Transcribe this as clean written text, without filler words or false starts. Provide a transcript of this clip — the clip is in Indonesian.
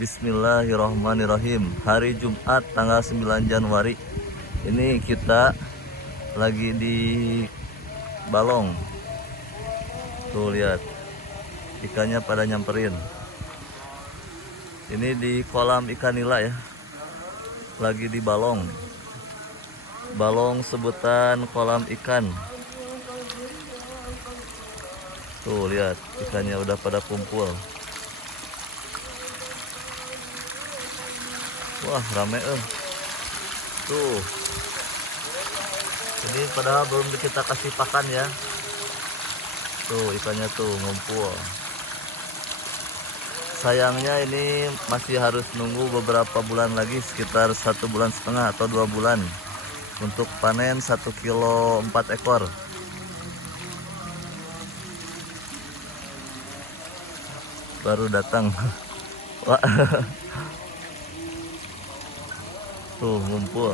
Bismillahirrahmanirrahim. Hari Jumat tanggal 9 Januari. Ini kita lagi di Balong. Tuh lihat, ikannya pada nyamperin. Ini di kolam ikan nila ya. Lagi di Balong. Balong sebutan kolam ikan. Tuh lihat, ikannya udah pada kumpul. Wah, rame tuh. Ini padahal belum kita kasih pakan ya. Tuh ikannya tuh ngumpul. Sayangnya ini masih harus nunggu beberapa bulan lagi, sekitar 1,5 bulan atau 2 bulan untuk panen 1 kilo 4 ekor. Baru datang. Wah. Tuh ngumpul.